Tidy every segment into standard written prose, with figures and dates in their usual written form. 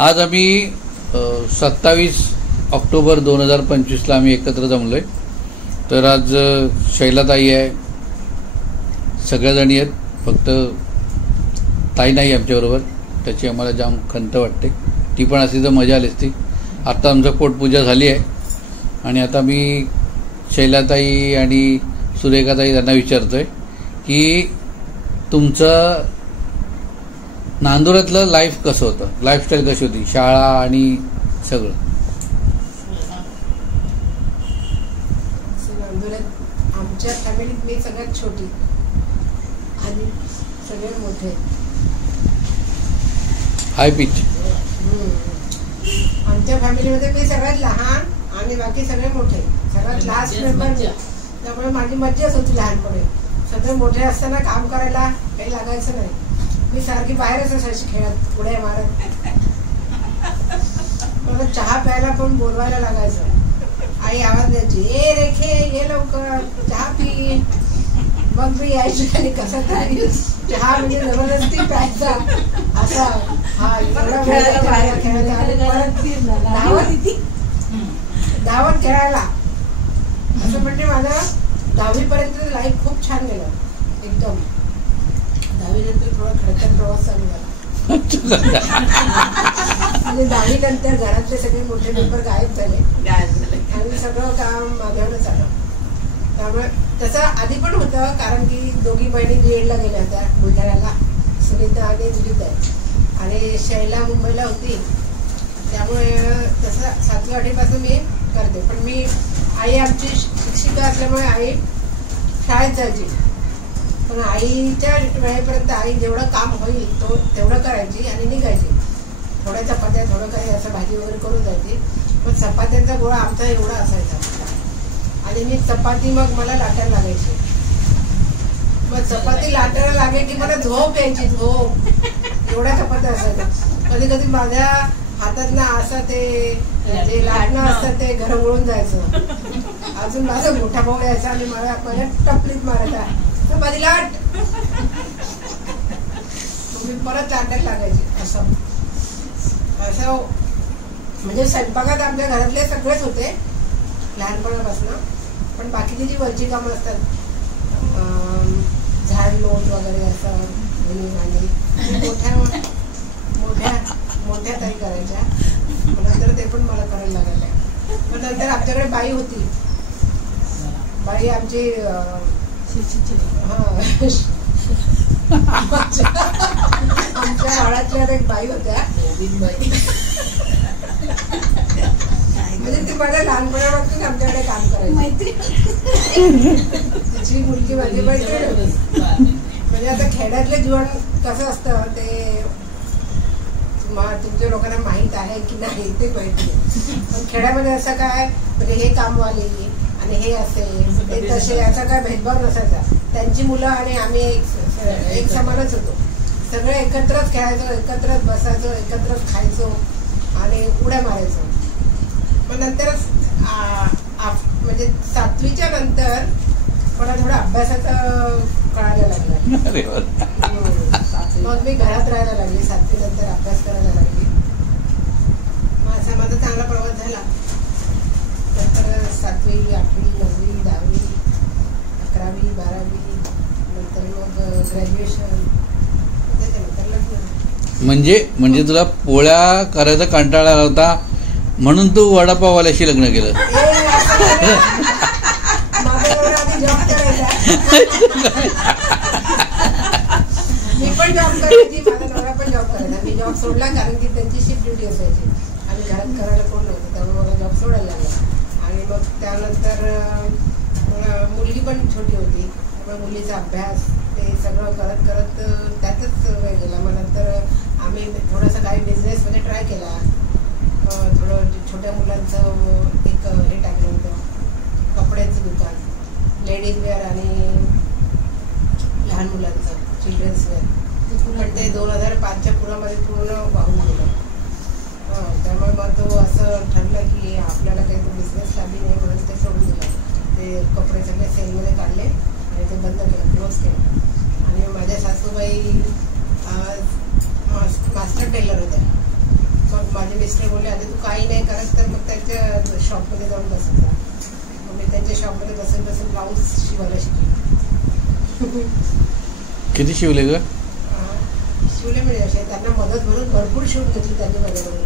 आज आम्ही 27 ऑक्टोबर 2025ला आम्ही एकत्र जमलोय. तर आज शैलाताई आहे, सगळ्याजणी आहेत, फक्त ताई नाही आमच्याबरोबर. त्याची आम्हाला जाम खंत वाटते. ती पण असती तर मजा आली असती. आत्ता आमचं पोटपूजा झाली आहे आणि आता मी शैलाताई आणि सुरेखाताई त्यांना विचारतोय की तुमचं नांदुरातलं लाईफ कसं होतं, लाईफस्टाईल कशी होती, शाळा आणि सगळं. नांदुरात आमच्या फॅमिलीत मी सगळ्यात छोटी आणि सगळ्यात मोठे. हाय पिच. आमच्या फॅमिलीमध्ये मी सगळ्यात लहान आणि बाकी सगळे मोठे, सगळ्यात लास्ट मेंबर. त्यामुळे माझी मज्जाच होती लहानपणी. सगळे मोठे असताना काम करायला काही लागायचं नाही. मी सारखी बाहेरच असायची खेळत, उड्या मारत. मला चहा प्यायला पण बोलवायला लागायचं. आई आवाज द्यायची, ए रेखे ये लवकर चहा पी. मग मी यायची आणि कसा तरी चहा म्हणजे जबरदस्ती प्यायचा असा. धावत खेळायला असं. म्हणजे माझा 10वी पर्यंत लाईफ खूप छान गेलं एकदम. 10वी नंतर थोडा खडतर प्रवास चालू झाला. म्हणजे 10वी नंतर घरातले सगळे मोठे मेंबर गायब झाले आणि सगळं काम माझ्यावरच आलं. त्यामुळे तसं आधी पण होतं, कारण की दोघी बहिणी बीएडला गेल्या होत्या बुलढाण्याला, सुनीता आणि विजिता. आणि शैला मुंबईला होती. त्यामुळे तसं 7वी 8वी पासून मी करते. पण मी आई आमची शिक्षिका असल्यामुळे आई शाळेत जायची. पण आईच्या वेळेपर्यंत आई जेवढं काम होईल तेवढं करायची आणि निघायची. थोड्या चपात्या थोडं काही असं भाजी वगैरे करून जायची. पण चपात्यांचा गोळा आमचा एवढा असायचा आणि मी चपाती मग मला लाटायला लागायची. मग चपाती लाटायला लागे की मला झोप यायची, झोप. एवढ्या चपात्या असायच्या. कधी कधी माझ्या हातातनं असं ते जे लाटणं असतं ते घर उडून जायचं. अजून माझा मोठा भाऊ यायचा आणि मला परत टपलीत मारायचा, चपाती लाट. मी परत लाटायला लागायची. असं असं म्हणजे स्वयंपाकात आमच्या घरातले सगळेच होते लहानपणापासून. पण बाकीची जी वरची कामं असतात, झाड लोट वगैरे असं आणि मोठ्या मोठ्या मोठ्या ताई करायच्या. नंतर ते पण मला करायला लागायला. पण नंतर आमच्याकडे बाई होती. बाई आमची आमच्या वाड्यातल्या एक बाई होत्या. म्हणजे ती माझ्या लहानपणापासून आमच्याकडे काम करायची. तिची मुलगी माझी मैत्रीण. म्हणजे आता खेड्यातलं जीवन कसं असतं ते तुमच्या लोकांना माहित आहे की नाही ते माहिती आहे. पण खेड्यामध्ये असं काय, म्हणजे हे कामवाली आणि हे असे ते तसे असा काय भेदभाव नसायचा. त्यांची मुलं आणि आम्ही एक समानच होतो. सगळे एकत्रच खेळायचो, एकत्रच बसायचो, एकत्रच खायचो आणि उड्या मारायचो. पण नंतरच म्हणजे 7वीच्या नंतर मला थोडं अभ्यासाचं कळायला लागलं. मग मी घरात राहायला लागली. 7वी नंतर अभ्यास करायला लागली. माझा चांगला प्रवास झाला. नंतर 7वी 8वी 9वी 10वी 11वी 12वी नंतर मग ग्रॅज्युएशन. त्याच्यानंतर लग्न. म्हणजे तुला पोळ्या करायचा कंटाळा आला होता म्हणून तू वडापाववाल्याशी लग्न केलं. जॉब करायचा. मी पण जॉब करायची, माझा नवरा पण जॉब करायचा. मी जॉब सोडला कारण की त्यांची शिफ्ट ड्युटी असायची आणि घरात करायला कोण नव्हतं. त्यामुळे मला जॉब सोडायला लागला. आणि मग त्यानंतर मुलगी पण छोटी होती. त्यामुळे मुलीचा अभ्यास ते सगळं करत करत त्यातच वेळ गेला. मग नंतर आम्ही थोडंसं काही बिझनेसमध्ये ट्राय केला. थोडं छोट्या मुलांचं एक हे टाकलं होतं, कपड्याचं दुकान, लेडीज वेअर आणि लहान मुलांचं चिल्ड्रन्स वेअर. पण ते 2005च्या पुरामध्ये पूर्ण वाहून गेलं. त्यामुळे मग तो असं ठरलं की आपल्याला काही तो बिझनेस लागली नाही म्हणून ते सोडून दिलं. ते कपडे सगळे सेलमध्ये काढले आणि ते बंद केलं, क्लोज केलं. आणि माझ्या सासूबाई मास्टर टेलर होत्या. मग माझे मिस्टर बोलले आता तू काही नाही करत तर मग त्यांच्या शॉपमध्ये जाऊन बसत जा. मग मी त्यांच्या शॉपमध्ये बसून बसून ब्लाऊज शिवायला शिकले. किती शिवले ग? शिवले म्हणजे असे त्यांना मदत म्हणून भरपूर शिवून घेतली त्यांनी माझ्याकडे.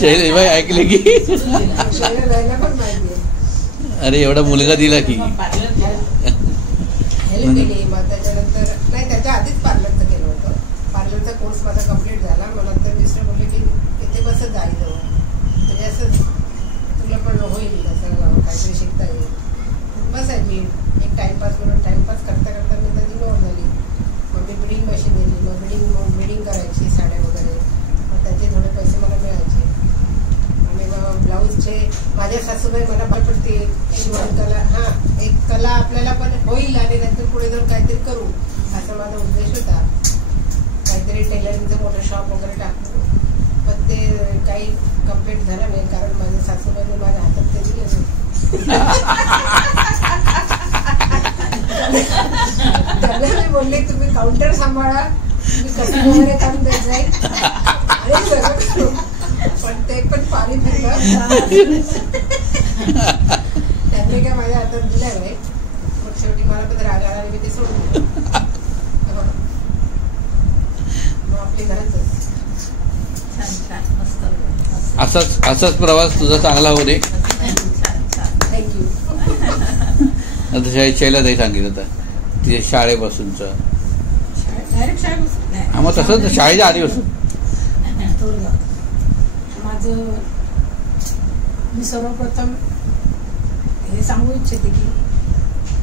शैलेशबाई ऐकले की पण माहिती अरे एवढा मुलगा दिला की हेल्प केली. मग त्याच्यानंतर नाही त्याच्या आधीच पार्लरचं केलं होतं. पार्लरचा कोर्स माझा कम्प्लीट झाला. मग नंतर मिस्टर बोलले की तिथे बसत जायचं म्हणजे असं तुला पण होईल असं काहीतरी शिकता येईल. बस आहे मी एक टाइमपास म्हणून टाइमपास करता करता मी त्याची निवड झाली. मग मी बिडिंग मशीन दिली. मग बिडिंग करायची साड्या वगैरे. मग त्याचे थोडे पैसे मला मिळायचे. आणि मग ब्लाऊजचे माझ्या सासूबाई मला पण ते एक कला एक कला आपल्याला पण होईल आणि नंतर पुढे जाऊन काहीतरी करू असा माझा उद्देश होता. काहीतरी टेलरिंगचं मोठं शॉप वगैरे टाकतो. पण ते काही कम्प्लीट झालं नाही कारण माझ्या सासूबाईने माझ्या हातात ते दिले होते. त्याला मी बोलले तुम्ही काउंटर सांभाळा तुम्ही कसं वगैरे काम देत जाईल आणि सगळं करू. पण ते पण पाणी फिरलं. त्यांनी काय माझ्या हातात दिलं नाही. मग शेवटी मला पण राग आला आणि मी ते सोडून दिलं. मग आपली घरातच असाच प्रवास तुझा चांगला हो दे. थँक्यू. आता शैलाताई सांगितलं होतं तिथे शाळेपासूनचं. डायरेक्ट शाळेपासून मग तसंच शाळेच्या आधीपासून माझं मी सर्वप्रथम हे सांगू इच्छिते की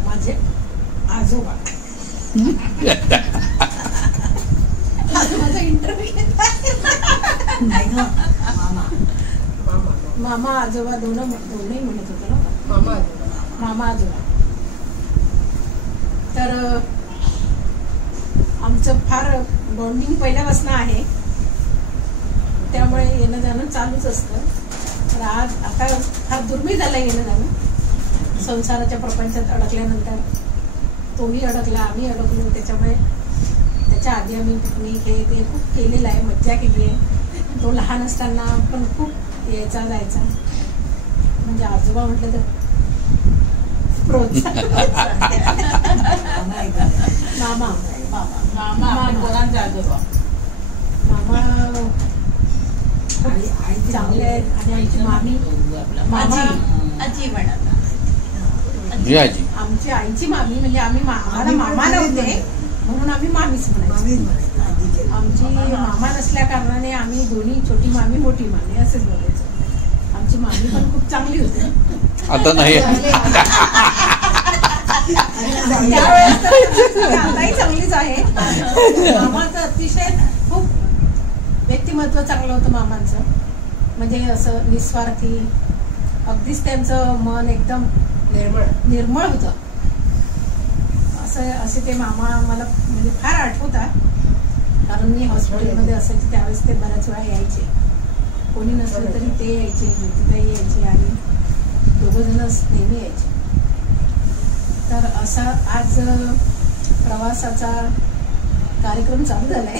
माझे आजोबा माझा इंटरव्ह्यू मामा आजोबा दोनही म्हणत होते ना. मामा आजोबा तर आमचं फार बॉन्डिंग पहिल्यापासून आहे. त्यामुळे येणं जाणं चालूच असतं. तर आज आता फार दुर्मिळ झालं येणं जाणं. संसाराच्या प्रपंचात अडकल्यानंतर तोही अडकला आम्ही अडकलो. त्याच्यामुळे त्याच्या आधी आम्ही पिकनिक हे ते खूप केलेलं आहे. मज्जा केली आहे. तो लहान असताना पण खूप यायचा जायचा. म्हणजे आजोबा म्हटलं तर मामा चांगले आहेत. आणि आमची मामी आमची आईची मामी म्हणजे आम्ही आम्हाला मामा नव्हते म्हणून आम्ही मामीच म्हणायचो. आमची मामा नसल्या कारणाने आम्ही दोन्ही छोटी मामी मोठी मामी असेच बोलायचो. आमची मामी पण खूप चांगली होती. आता नाही आताही चांगलीच आहे. मामाचं अतिशय खूप व्यक्तिमत्व चांगलं होतं मामांचं. म्हणजे असं निस्वार्थी अगदीच त्यांचं मन एकदम निर्मळ होतं. असे ते मामा मला म्हणजे फार आठवतात. कारण मी हॉस्पिटलमध्ये असायचे त्यावेळेस ते बऱ्याच वेळा यायचे. कोणी नसलं तरी ते यायचे. ज्योतिताई यायची आणि दोघं जण नेहमी यायचे. तर असा आज प्रवासाचा कार्यक्रम चालू झालाय.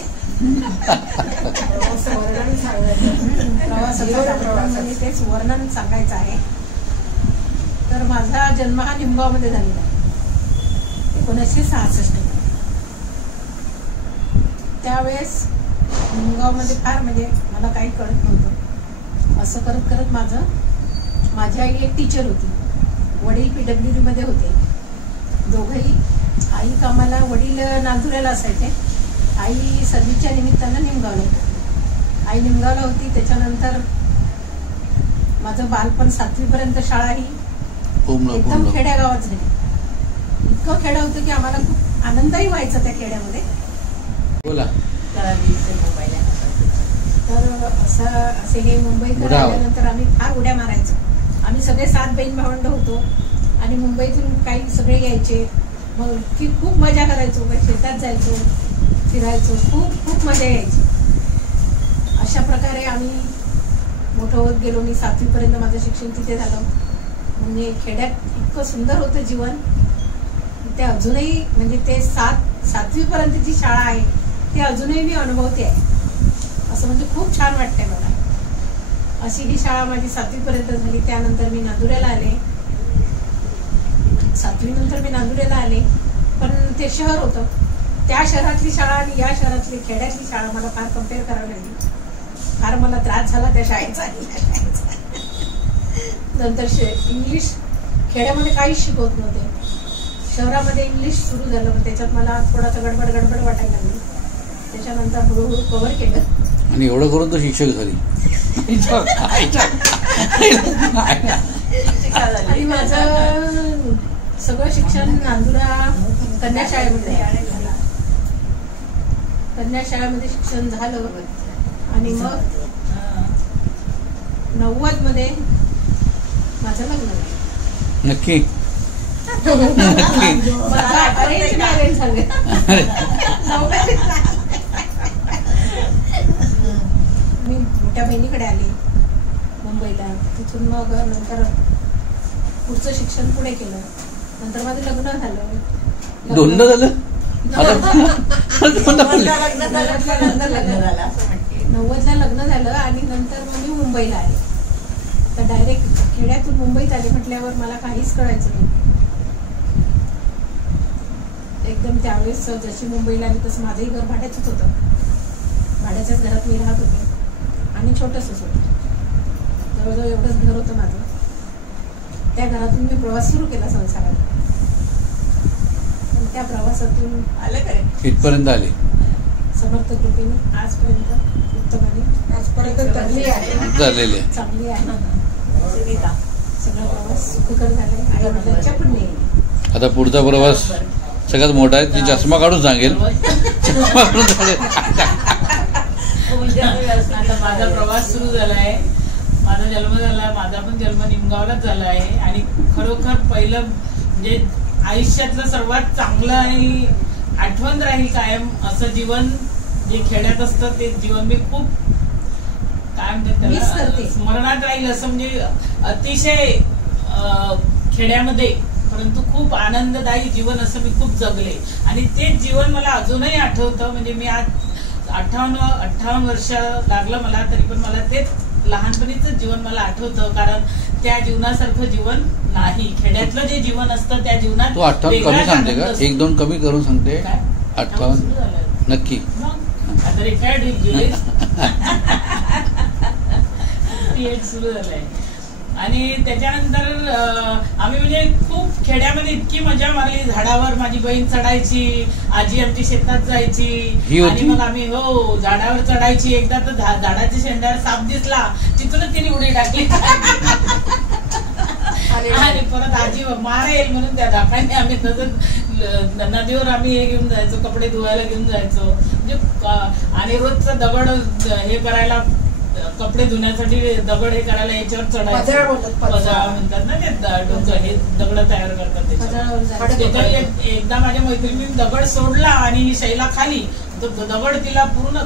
प्रवासाचा कार्यक्रम म्हणजे तेच वर्णन सांगायचं आहे. तर माझा जन्म हा निमगावमध्ये झालेला आहे 1966. त्यावेळेस निमगावमध्ये फार म्हणजे मला काही कळत नव्हतं. असं करत करत माझी आई एक टीचर होती. वडील PWD मध्ये होते दोघंही. आई कामाला वडील नांदुऱ्याला असायचे. आई सर्व्हिसच्या निमित्तानं निमगावला होती. आई निमगावला होती. त्याच्यानंतर माझं बालपण 7वी पर्यंत शाळा ही एकदम खेड्या गावात झाली. इतकं खेडं होतं की आम्हाला खूप आनंदही व्हायचा त्या खेड्यामध्ये. बोला. तर असे हे मुंबईत आल्यानंतर आम्ही फार उड्या मारायचो. आम्ही सगळे 7 बहीण भावंड होतो आणि मुंबईतून काही सगळे यायचे. मग की खूप मजा करायचो. शेतात जायचो फिरायचो. खूप खूप मजा यायची. अशा प्रकारे आम्ही मोठं होत गेलो. मी 7वी पर्यंत माझं शिक्षण तिथे झालं. म्हणजे खेड्यात इतकं सुंदर होतं जीवन. ते अजूनही म्हणजे ते 7वी पर्यंतची शाळा आहे ती अजूनही मी अनुभवते आहे. असं म्हणजे खूप छान वाटतंय मला. अशी ही शाळा माझी 7वी पर्यंत झाली. त्यानंतर मी नांदुऱ्याला आले. 7वी नंतर मी नांदुऱ्याला आले, पण ते शहर होतं. त्या शहरातली शाळा आणि या शहरातली खेड्यातली शाळा मला फार कम्पेअर करावी लागली. फार मला त्रास झाला त्या शाळेचा. नंतर इंग्लिश खेड्यामध्ये काहीच शिकवत नव्हते. शहरामध्ये इंग्लिश सुरू झालं, पण त्याच्यात मला थोडासा गडबड वाटायला लागली. त्याच्यानंतर हळूहळू कव्हर केलं आणि एवढं करून तो शिक्षक झाली. आणि माझं सगळं शिक्षण नांदुरा कन्या शाळेमध्ये झालं. कन्या शाळेमध्ये शिक्षण झालं आणि मग 90 मध्ये माझं लग्न झालं. नक्की अरेंज मॅरेज झाले. मी मोठ्या बहिणीकडे आले मुंबईला. तिथून मग नंतर पुढचं शिक्षण पुढे केलं. नंतर माझं लग्न झालं. दोनदा झालं. 90ला लग्न झालं आणि नंतर मग मी मुंबईला आले. तर डायरेक्ट खेड्यातून मुंबईत आले म्हटल्यावर मला काहीच कळायचं नाही. एकदम त्यावेळेस जशी मुंबईला आली तसं माझंही घर भाड्याचंच होतं. भाड्याच्याच घरात मी राहत होते आणि छोटंसंच होतं. जवळजवळ एवढंच घर होतं माझं. त्या घरातून मी प्रवास सुरू केला संसारात. त्या प्रवासातून आलं काय इथपर्यंत आले. समर्थ कृपेने आजपर्यंत उत्तमाने आजपर्यंत चांगली आहे. सगळा प्रवास सुखकर झालाय. पण नाही. आता पुढचा प्रवास सगळ्यात मोठा आहे. ती चष्मा काढून सांगेल. चष्मा काढून सांगेल. आता माझा प्रवास सुरू झालाय. माझा जन्म झाला. माझा पण जन्म निमगावलाच झाला आहे. आणि खरोखर पहिलं म्हणजे आयुष्यातलं सर्वात चांगलं आणि आठवण राहील कायम असं जीवन जे खेड्यात असतं ते जीवन मी खूप काय म्हणतात त्याला स्मरणात राहील. असं म्हणजे अतिशय खेड्यामध्ये परंतु खूप आनंददायी जीवन असं मी खूप जगले. आणि तेच जीवन मला अजूनही आठवतं. म्हणजे मी आज 58 वर्ष लागलं मला, तरी पण मला तेच लहानपणीच जीवन मला आठवतं. कारण त्या जीवनासारखं जीवन नाही. खेड्यातलं जे जीवन असतं त्या जीवनात तू 58 कमी सांगते का? 1-2 कमी करून सांगते. 58 नक्की. आता रिटायर्ड जुलै सुरू झालंय. आणि त्याच्यानंतर आम्ही म्हणजे खूप खेड्यामध्ये इतकी मजा मारली. झाडावर माझी बहीण चढायची, आजी आमची शेतात जायची आणि मग आम्ही झाडावर चढायची. एकदा तर झाडाच्या शेंड्यावर साप दिसला, तिथूनच तिने उडी टाकली. आणि परत आजी मारेल म्हणून त्या धाकाने आम्ही तसंच नदीवर आम्ही हे घेऊन जायचो, कपडे धुवायला घेऊन जायचो. म्हणजे आणि रोजचा दगड हे करायला, कपडे धुण्यासाठी दगड हे करायला याच्यावर चढायचं. पजाळ म्हणतात ना ते डोकं, हे दगड तयार करतात त्याच्यावर. एकदा माझ्या मैत्रिणी दगड सोडला आणि शैला खाली, तर दगड तिला पूर्ण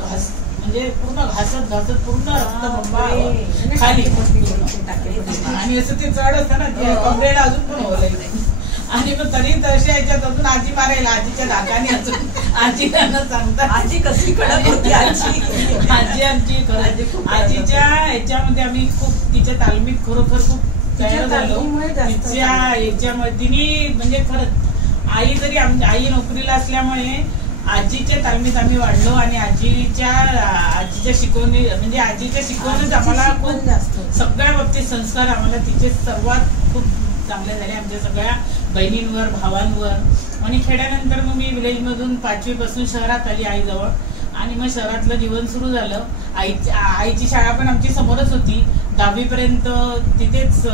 पूर्ण घासत पूर्ण रक्त खाली. आणि असं ते चढ असतं ना, कमरेला अजून पण होईल. आणि मग तरी तशा याच्यात अजून आजी मारायला, आजीच्या धाकाने अजून आजी त्यांना सांगतात. आजी कशी कडक होती आजी आमची. आजीच्या याच्यामध्ये आम्ही खूप तिच्या तालमीत खरोखर खूप तयार झालो. तिच्या याच्यामध्ये तिने म्हणजे खरंच आई नोकरीला असल्यामुळे आजीच्या तालमीत आम्ही वाढलो. आणि आजीच्या शिकवणी म्हणजे आजीच्या शिकवणीच आम्हाला खूप सगळ्या बाबतीत संस्कार आम्हाला तिचे सर्वात खूप चांगले झाले. आमच्या सगळ्या बहिणींवर, भावांवर. आणि खेड्यानंतर मग मी विलेजमधून 5वी पासून शहरात आली आईजवळ. आणि मग शहरातलं जीवन सुरू झालं. आईची शाळा पण आमची समोरच होती. 10वी पर्यंत तिथेच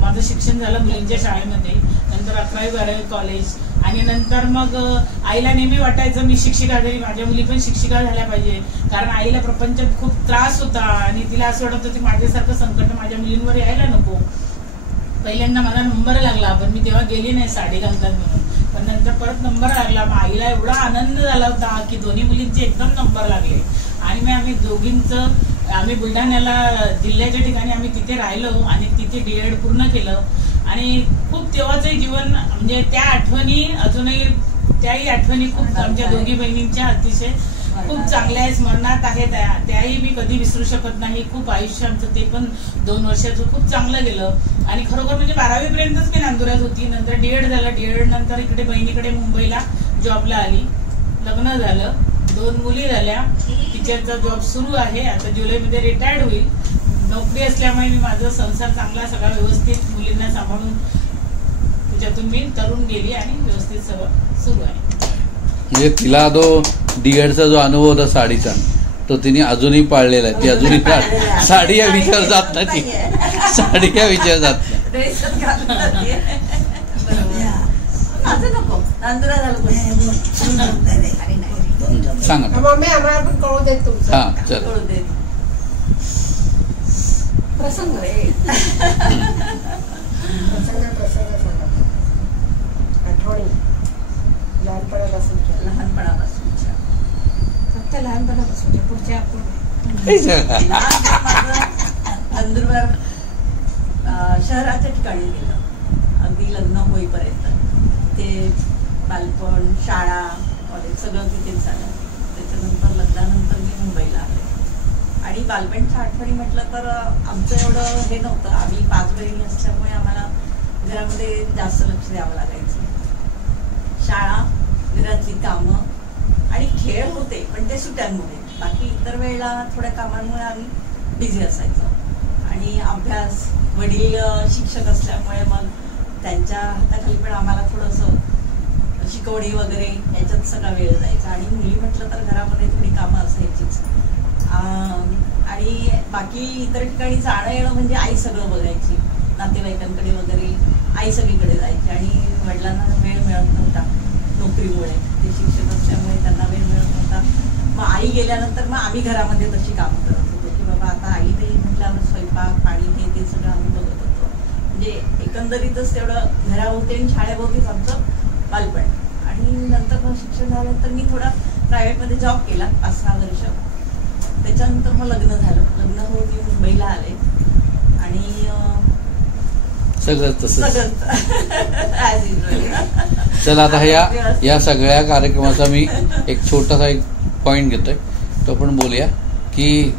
माझं शिक्षण झालं मुलींच्या शाळेमध्ये. नंतर 11वी 12वी कॉलेज. आणि नंतर मग आईला नेहमी वाटायचं मी शिक्षिका झाली, माझ्या मुली पण शिक्षिका झाल्या पाहिजे. कारण आईला प्रपंचात खूप त्रास होता आणि तिला असं वाटत होतं की माझ्यासारखं संकट माझ्या मुलींवर यायला नको. पहिल्यांदा मला नंबर लागला, पण मी तेव्हा गेली नाही साडी घालतात म्हणून. पण नंतर परत नंबर लागला. मग आईला एवढा आनंद झाला होता की दोन्ही मुलींचे एकदम नंबर लागले. आणि मग आम्ही दोघींचं आम्ही बुलढाण्याला जिल्ह्याच्या ठिकाणी आम्ही तिथे राहिलो आणि तिथे DED पूर्ण केलं. आणि खूप तेव्हाचं जीवन म्हणजे त्या आठवणी अजूनही त्याही आठवणी खूप आमच्या दोघी बहिणींच्या अतिशय खूप चांगल्या स्मरणात आहेत. त्याही मी कधी विसरू शकत नाही. खूप आयुष्य आमचं ते पण 2 वर्षाचं खूप चांगलं गेलं. आणि खरोखर म्हणजे 12वी पर्यंतच मी नांदुऱ्यात होती. नंतर D.Ed झालं. D.Ed नंतर इकडे बहिणीकडे मुंबईला जॉबला आली. लग्न झालं. 2 मुली झाल्या. टीचरचा जॉब सुरू आहे. आता जुलैमध्ये रिटायर्ड होईल. नोकरी असल्यामुळे मी माझा संसार चांगला सगळा व्यवस्थित मुलींना सांभाळून त्याच्यातून मी तरुण गेली आणि व्यवस्थित सगळं सुरू आहे. म्हणजे तिला तो D.Edचा जो अनुभव होता साडीचा तो तिने अजूनही पाळलेला आहे. ती अजूनही साडी या विचार जात नाही. साडी या विचार जात नाही. सांगा मम्मी आम्हाला पण कळू देत तुमचं. हा चल प्रसंग सांगा. आठवणी लहानपणापासूनच्या फक्त लहानपणापासूनच्या पुढच्या नंदुरबार शहराच्या ठिकाणी गेलं अगदी लग्न होईपर्यंत. ते बालपण शाळा कॉलेज सगळं तिथेच झालं. त्याच्यानंतर लग्नानंतर मी मुंबईला आले आणि बालपणच्या आठवणी म्हटलं तर आमचं एवढं हे नव्हतं. आम्ही 5 बहिणी असल्यामुळे आम्हाला घरामध्ये जास्त लक्ष द्यावं लागायचं. शाळा घरातली कामं आणि खेळ होते पण ते सुट्ट्यांमध्ये. बाकी इतर वेळेला थोड्या कामांमुळे आम्ही बिझी असायचो. आणि अभ्यास वडील शिक्षक असल्यामुळे मग त्यांच्या हाताखाली पण आम्हाला थोडंसं शिकवणी वगैरे याच्यात सगळा वेळ जायचा. आणि मुली म्हटलं तर घरामध्ये थोडी कामं असायचीच. आणि बाकी इतर ठिकाणी जाणं येणं म्हणजे आई सगळं बघायची. नातेवाईकांकडे वगैरे आई सगळीकडे जायची. आणि वडिलांना वेळ मिळत नव्हता नोकरीमुळे. ते शिक्षक असल्यामुळे त्यांना वेळ मिळत नव्हता. मग आई गेल्यानंतर मग आम्ही घरामध्ये तशी कामं करत होतो की बाबा आता आई नाही म्हटल्यावर स्वयंपाक पाणी हे ते सगळं आम्ही बघत होतो. म्हणजे एकंदरीतच तेवढं घराभोवती आणि शाळेभोवतीच आमचं बालपण. आणि नंतर मग शिक्षण झाल्यानंतर मी थोडा प्रायव्हेटमध्ये जॉब केला 5-6 वर्ष. त्याच्यानंतर मग लग्न झालं. लग्न होऊन मी मुंबईला आले आणि चला आता या सगळ्या कार्यक्रमाचा मी एक छोटासा एक पॉइंट घेतोय तो पण बोलूया की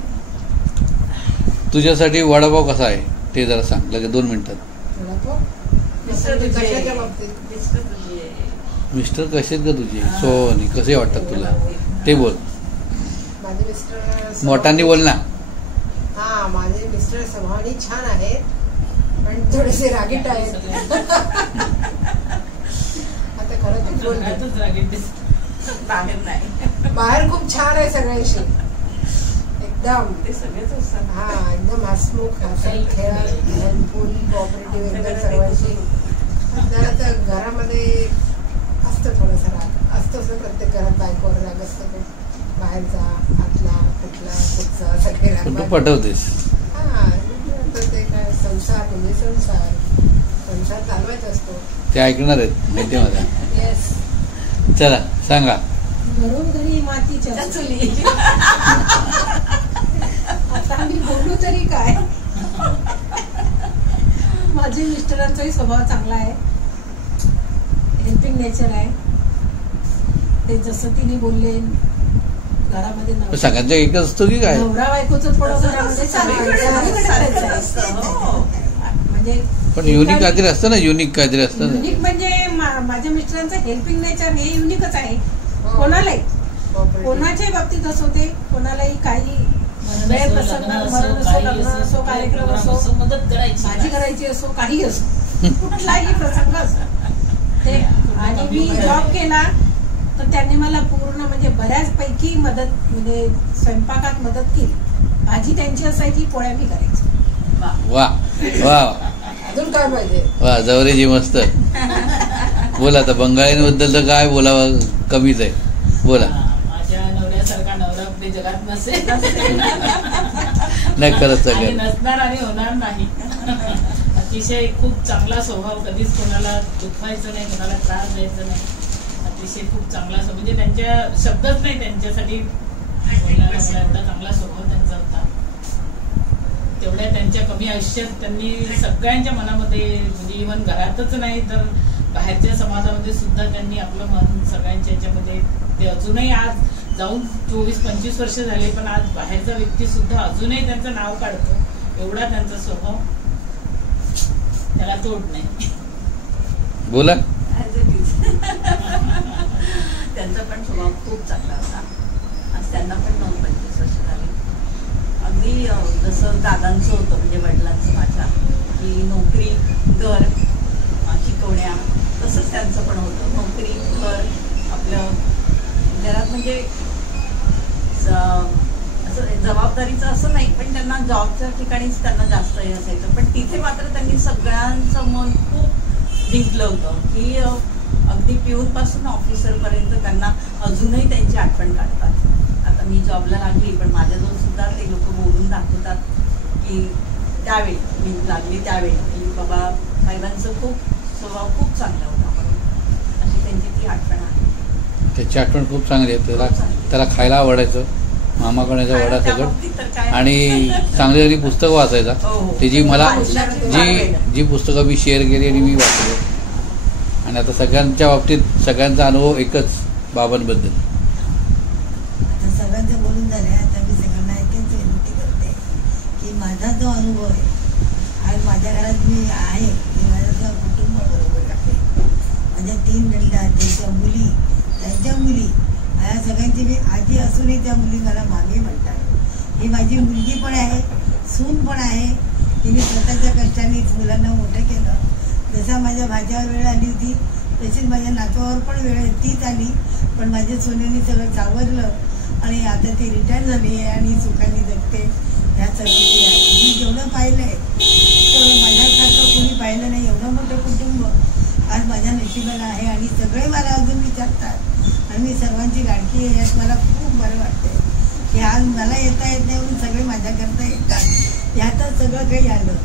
तुझ्यासाठी वडापाव कसा आहे ते जरा सांग लगेच 2 मिनिटात. मिस्टर कसे आहेत का तुझे सोनी कसे वाटतात तुला ते बोल. माझे मिस्टर मोठ्यांनी बोल ना. हा माझे मिस्टर स्वभावाने छान आहेत पण थोडेसे रागीट आहेत. आता खरं बाहेर नाही. बाहेर खूप छान आहे सगळ्यांशी एकदम. ते सगळेच असतात. हा एकदम हसमुख हसत खेळत हेल्पफुल कोऑपरेटिव्ह एकदम सर्वांशी. जरा तर घरामध्ये असतं थोडासा राग असतोच ना प्रत्येक घरात. बायकोवर राग असतो. ते बाहेरचा आतला कुठला कुठचा सगळे राग पटवतेस. हा ते काय संसार म्हणजे संसार चालवायचा असतो. ते ऐकणार आहेत माहिती मला. येस चला सांगा. घरोघरी मातीच्या चुली. आता आम्ही बोलू तरी काय. माझे मिस्टरांचाही स्वभाव चांगला आहे. हेल्पिंग नेचर आहे. ते जसं तिने बोलले घरामध्ये सगळ्यांचा एकच असतो की काय. नवरा बायकोचं थोडं घरामध्ये म्हणजे पण युनिक काहीतरी असतं ना. युनिक काहीतरी असतं. युनिक म्हणजे माझ्या मिस्टरांचं हेल्पिंग नेचर हे युनिकच आहे. कोणालाही कोणाच्याही बाबतीत असो ते कोणालाही काही वेळ प्रसंग मरण असो लग्न असो कार्यक्रम असो मदत करायची भाजी करायची असो काही असो कुठलाही प्रसंग असो ते. आणि मी जॉब केला तर त्यांनी मला पूर्ण म्हणजे बऱ्याचपैकी मदत म्हणजे स्वयंपाकात मदत केली. भाजी त्यांची असायची पोळ्या मी करायची. वा वा अजून काय पाहिजे. वा जवरेजी मस्त. बोला आता बंगाळींबद्दल तर काय बोलावं कमीच आहे. बोला. माझ्या नवऱ्यासारखा नवरा आपल्या जगात नसेल. नाही खरंच सगळं नसणार आणि होणार नाही. अतिशय खूप चांगला स्वभाव. कधीच कोणाला दुखवायचं नाही कोणाला त्रास द्यायचा नाही. अतिशय खूप चांगला म्हणजे त्यांच्या शब्दच नाही त्यांच्यासाठी एवढा चांगला स्वभाव त्यांचा होता. तेवढ्या त्यांच्या कमी आयुष्यात त्यांनी सगळ्यांच्या मनामध्ये, म्हणजे इव्हन घरातच नाही तर बाहेरच्या समाजामध्ये सुद्धा त्यांनी आपलं मन सगळ्यांच्या याच्यामध्ये, ते अजूनही आज जाऊन 24-25 वर्ष झाले पण आज बाहेरचा व्यक्ती सुद्धा अजूनही त्यांचं नाव काढतो, एवढा त्यांचा स्वभाव, त्याला तोड नाही. बोला. त्यांचा पण स्वभाव खूप चांगला होता. आज त्यांना पण 25 वर्ष झाली. अगदी जसं दादांचं होतं, म्हणजे वडिलांचं माझ्या, की नोकरी, घर, शिकवण्या, तसंच त्यांचं पण होतं. नोकरी, घर, आपलं घरात म्हणजे असं जबाबदारीचं असं नाही, पण त्यांना जॉबच्या ठिकाणीच त्यांना जास्त हे असायचं. पण तिथे मात्र त्यांनी सगळ्यांचं मन खूप जिंकलं होतं, की अगदी पिऊनपासून ऑफिसरपर्यंत त्यांना अजूनही त्यांची आठवण काढतात. आता मी जॉबला लागली पण माझ्याजवळ सुद्धा ते लोक बोलून दाखवतात की त्यावेळी मी लागली त्यावेळी की बाबा साहेबांचं खूप स्वभाव खूप चांगला होता, म्हणून अशी त्यांची ती आठवण आहे. त्याची आठवण खूप चांगली आहे. त्याला खायला आवडायचं, मामाकडे वडा सगळं, आणि चांगली चांगली पुस्तकं वाचायचा. त्याची मला जी पुस्तकं मी शेअर केली आणि मी वाचलो. आणि आता सगळ्यांच्या बाबतीत सगळ्यांचा अनुभव एकच बाबांबद्दल. आता सगळ्यांचं बोलून झालं, आता मी सगळ्यांना एकच विनंती करते की माझा जो अनुभव आहे, आज माझ्या घरात मी आहे ते माझ्या कुटुंबाबरोबर आहे. माझ्या 3 मुली, त्यांच्या मुली, त्यांच्या मुली, माझ्या सगळ्यांची मी आजी असूनही त्या मुली मला मामी म्हणतात. ही माझी मुलगी पण आहे, सून पण आहे. तिने स्वतःच्या कष्टाने मुलांना मोठं केलं. जसा माझ्या भाज्यावर वेळ आली होती तशीच माझ्या नातवावर पण वेळ तीच आली, पण माझ्या सोन्याने सगळं सावरलं आणि आता ती रिटायर झाली आहे आणि सुखाने जगते. ह्या सगळं मी जेवढं पाहिलं आहे तेवढं माझ्यासारखं कोणी पाहिलं नाही. एवढं मोठं कुटुंब आज माझ्या नशिबाला आहे आणि सगळे मला अजून विचारतात आणि मी सर्वांची लाडकी आहे. यात मला खूप बरं वाटतं की आज मला येता येत नाही म्हणून सगळे माझ्याकरता येतात. यातच सगळं काही आलं.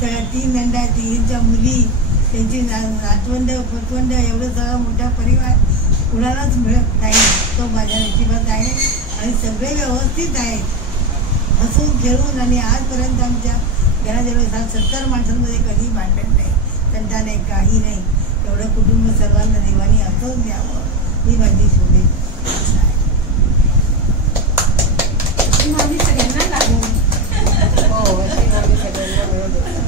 सगळ्या 3 नंदा, 3च्या मुली, त्यांची नातवंड, पतवंड, एवढं सगळा मोठा परिवार कुणालाच मिळत नाही. तो माझ्या नशिबात आहे आणि सगळे व्यवस्थित आहेत, हसून खेळून. आणि आजपर्यंत आमच्या घराजवळ 70 माणसांमध्ये कधी भांडण नाही, तंटा नाही, काही नाही. एवढं कुटुंब सर्वांना देवानी असंच द्यावं ही माझी शुभेच्छा आहे. सगळ्यांना लागू. हो, सगळ्यांना मिळून